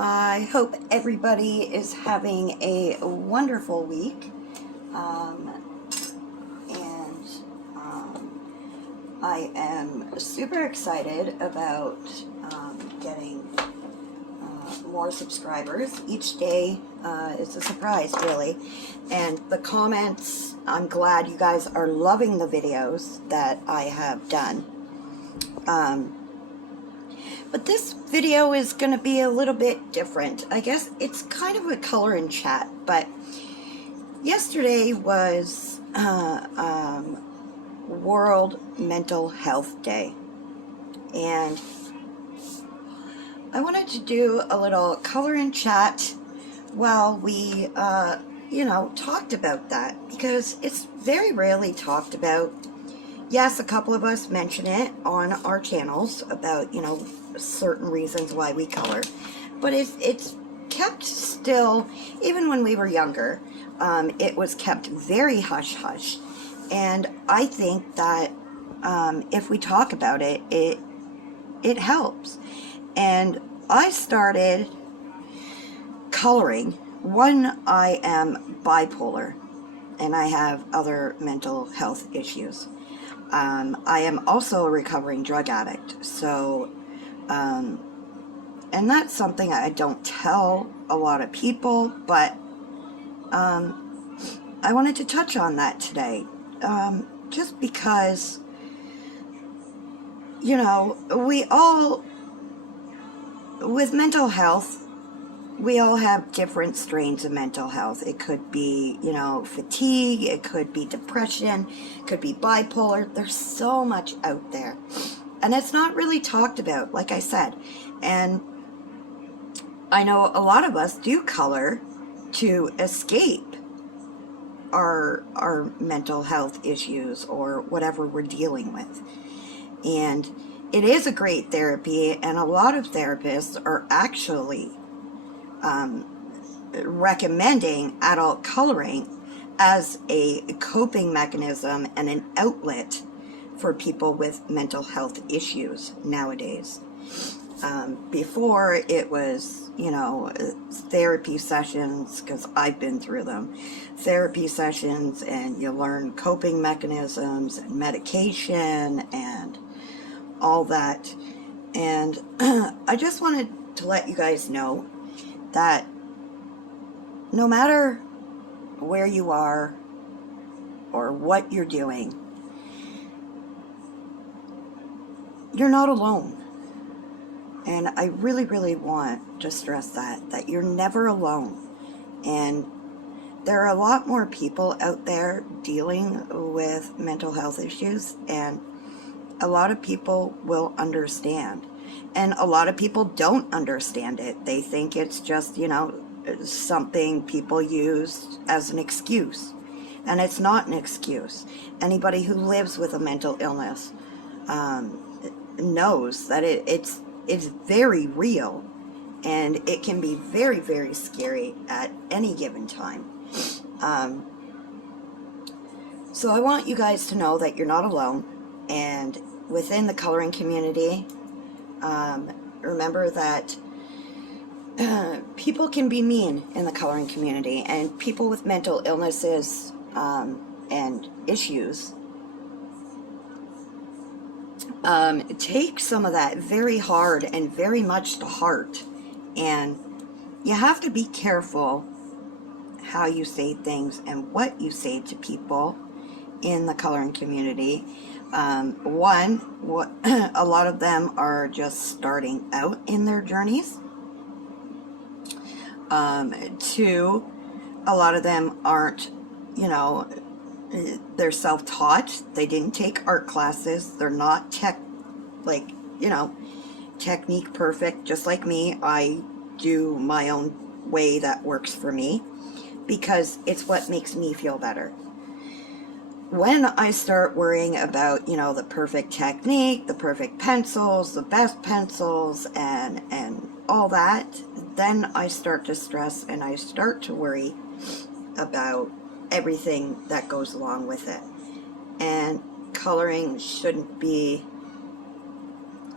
I hope everybody is having a wonderful week. Um, and I am super excited about getting more subscribers. Each day is a surprise, really. And the comments, I'm glad you guys are loving the videos that I have done. But this video is going to be a little bit different. I guess it's kind of a color and chat, but yesterday was World Mental Health Day, and I wanted to do a little color and chat while we, talked about that, because it's very rarely talked about. Yes, a couple of us mention it on our channels about, certain reasons why we color, but it's kept still. Even when we were younger, it was kept very hush-hush, and I think that if we talk about it, it helps. And I started coloring. One, I am bipolar, and I have other mental health issues. I am also a recovering drug addict, so, and that's something I don't tell a lot of people, but I wanted to touch on that today, just because, we all, with mental health, we all have different strains of mental health. It could be, fatigue, it could be depression, it could be bipolar. There's so much out there. And it's not really talked about, like I said. And I know a lot of us do color to escape our mental health issues or whatever we're dealing with. And it is a great therapy, and a lot of therapists are actually recommending adult coloring as a coping mechanism and an outlet for people with mental health issues nowadays. Before it was, therapy sessions, because I've been through them, therapy sessions, and you learn coping mechanisms and medication and all that. And I just wanted to let you guys know that no matter where you are or what you're doing, you're not alone. And I really, really want to stress that you're never alone. And there are a lot more people out there dealing with mental health issues, and a lot of people will understand. And a lot of people don't understand it. They think it's just, something people use as an excuse. And it's not an excuse. Anybody who lives with a mental illness knows that it's very real, and it can be very, very scary at any given time. So I want you guys to know that you're not alone, and within the coloring community, remember that people can be mean in the coloring community, and people with mental illnesses and issues take some of that very hard and very much to heart. And you have to be careful how you say things and what you say to people in the coloring community. One, a lot of them are just starting out in their journeys. Two, a lot of them aren't, they're self-taught. They didn't take art classes. They're not technique perfect. Just like me, I do my own way that works for me, because it's what makes me feel better. When I start worrying about, the perfect technique, the perfect pencils, the best pencils, and all that, then I start to stress and I start to worry about everything that goes along with it. And coloring shouldn't be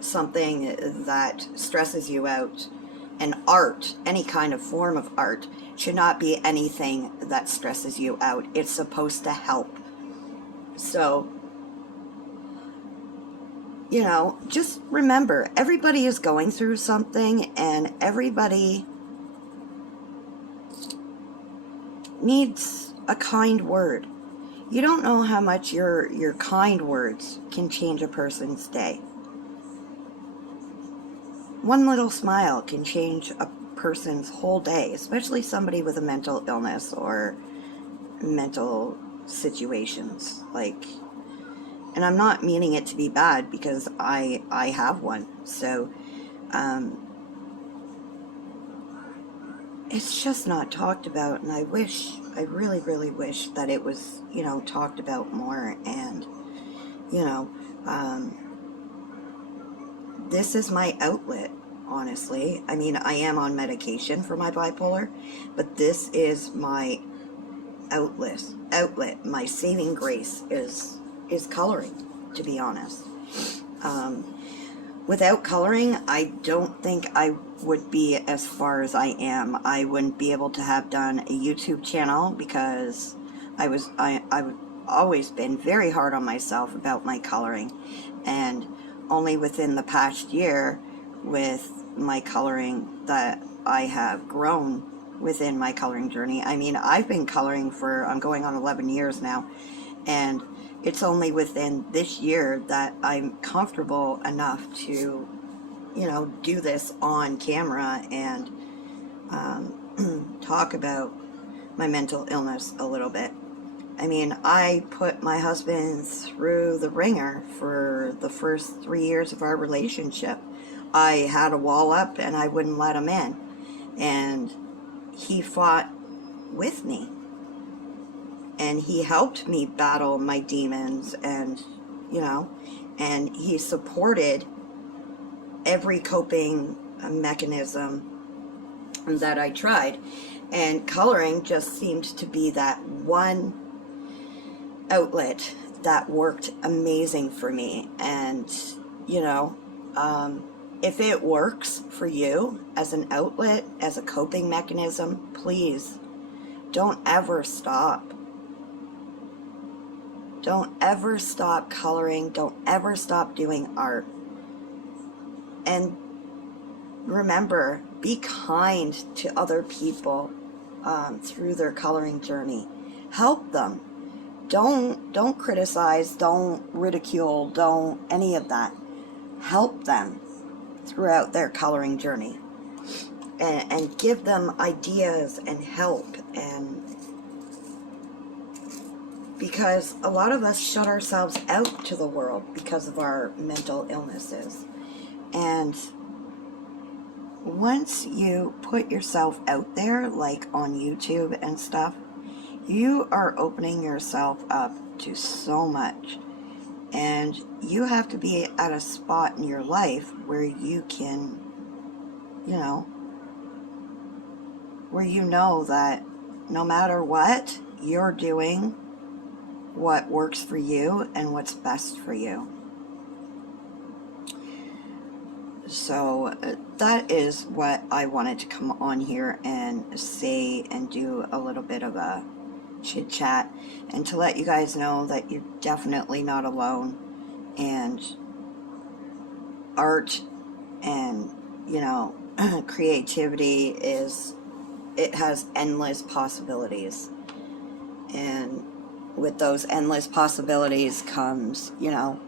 something that stresses you out And art, any kind of form of art, should not be anything that stresses you out. It's supposed to help. So, you know, just remember, everybody is going through something, and everybody needs a kind word. You don't know how much your kind words can change a person's day. One little smile can change a person's whole day, especially somebody with a mental illness or mental situations. Like, and I'm not meaning it to be bad, because I have one. So, it's just not talked about, and I really, really wish that it was, you know, talked about more. And, you know, this is my outlet, honestly. I mean, I am on medication for my bipolar, but this is my outlet. My saving grace is coloring, to be honest. Without coloring, I don't think I would be as far as I am. I wouldn't be able to have done a YouTube channel, because I've always been very hard on myself about my coloring, and only within the past year with my coloring that I have grown within my coloring journey. I mean, I've been coloring for, I'm going on 11 years now, and it's only within this year that I'm comfortable enough to, you know, do this on camera and talk about my mental illness a little bit. I mean, I put my husband through the ringer for the first 3 years of our relationship. I had a wall up and I wouldn't let him in. And he fought with me. And he helped me battle my demons, and, you know, and he supported every coping mechanism that I tried. And coloring just seemed to be that one outlet that worked amazing for me. And, you know, if it works for you as an outlet, as a coping mechanism, please don't ever stop. Don't ever stop coloring. Don't ever stop doing art. And remember, be kind to other people through their coloring journey. Help them. Don't criticize. Don't ridicule. Don't any of that. Help them throughout their coloring journey, and give them ideas and help. And because a lot of us shut ourselves out to the world because of our mental illnesses. And once you put yourself out there, like on YouTube and stuff, you are opening yourself up to so much. And you have to be at a spot in your life where you can, you know, where you know that no matter what, you're doing what works for you and what's best for you. So that is what I wanted to come on here and say, and do a little bit of a chit chat, and to let you guys know that you're definitely not alone. And art and, you know, creativity it has endless possibilities. And with those endless possibilities comes, you know,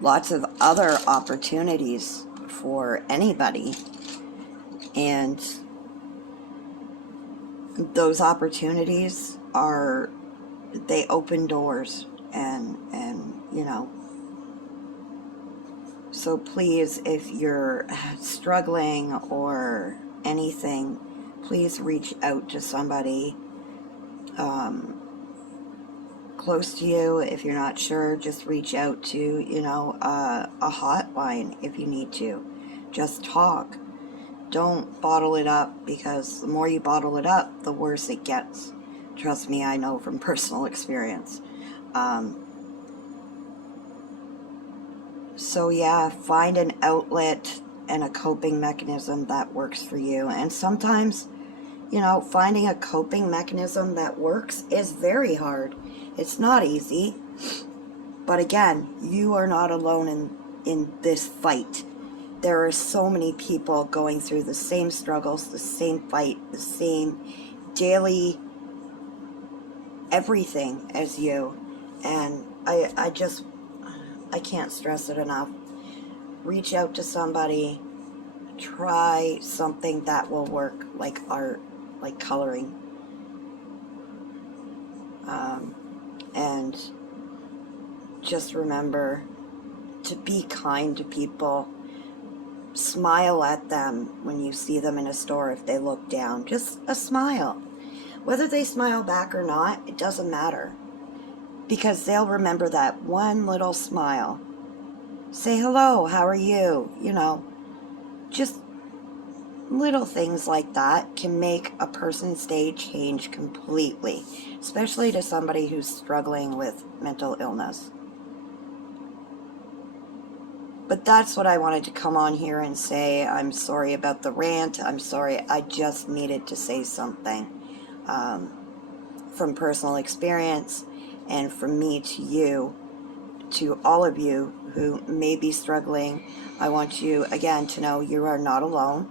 lots of other opportunities for anybody. And those opportunities they open doors, and you know, so please, if you're struggling or anything, please reach out to somebody close to you. If you're not sure, just reach out to, you know, a hotline if you need to. Just talk. Don't bottle it up, because the more you bottle it up, the worse it gets. Trust me, I know from personal experience. So yeah, find an outlet and a coping mechanism that works for you. And sometimes, finding a coping mechanism that works is very hard. It's not easy. But again, you are not alone in this fight. There are so many people going through the same struggles, the same fight, the same daily everything as you. And I can't stress it enough. Reach out to somebody. Try something that will work, like art, like coloring. And just remember to be kind to people. Smile at them when you see them in a store if they look down. Just a smile. Whether they smile back or not, it doesn't matter. Because they'll remember that one little smile. Say hello, how are you? Just little things like that can make a person's day change completely. Especially to somebody who's struggling with mental illness. But that's what I wanted to come on here and say. I'm sorry about the rant. I'm sorry. I just needed to say something from personal experience, and from me to you, to all of you who may be struggling. I want you, again, to know you are not alone.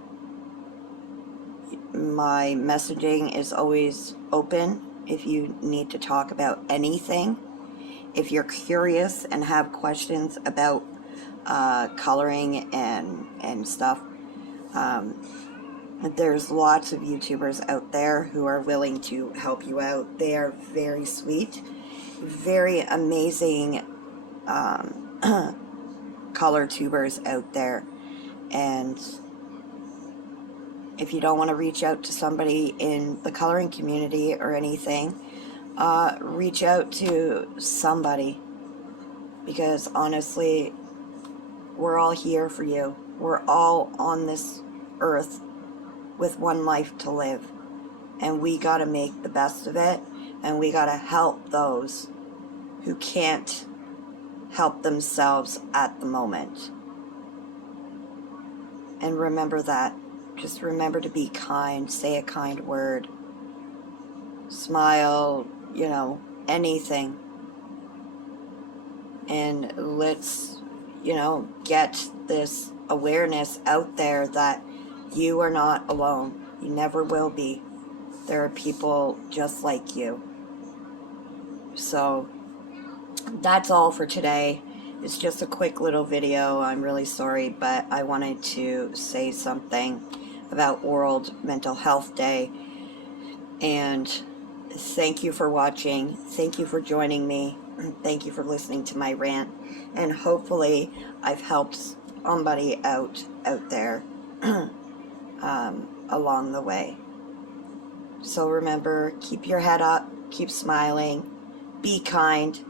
My messaging is always open if you need to talk about anything. If you're curious and have questions about coloring and stuff, there's lots of YouTubers out there who are willing to help you out. They are very sweet, very amazing color tubers out there. And if you don't want to reach out to somebody in the coloring community or anything, reach out to somebody, because honestly, we're all here for you. We're all on this earth with one life to live. And we got to make the best of it. And we got to help those who can't help themselves at the moment. And remember that. Just remember to be kind. Say a kind word. Smile, anything. And let's get this awareness out there that you are not alone. You never will be. There are people just like you. So that's all for today. It's just a quick little video. I'm really sorry, but I wanted to say something about World Mental Health Day. And thank you for watching. Thank you for joining me. Thank you for listening to my rant. And hopefully I've helped somebody out there along the way. So remember, keep your head up, keep smiling, be kind,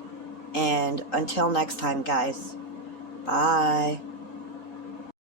and until next time, guys, bye.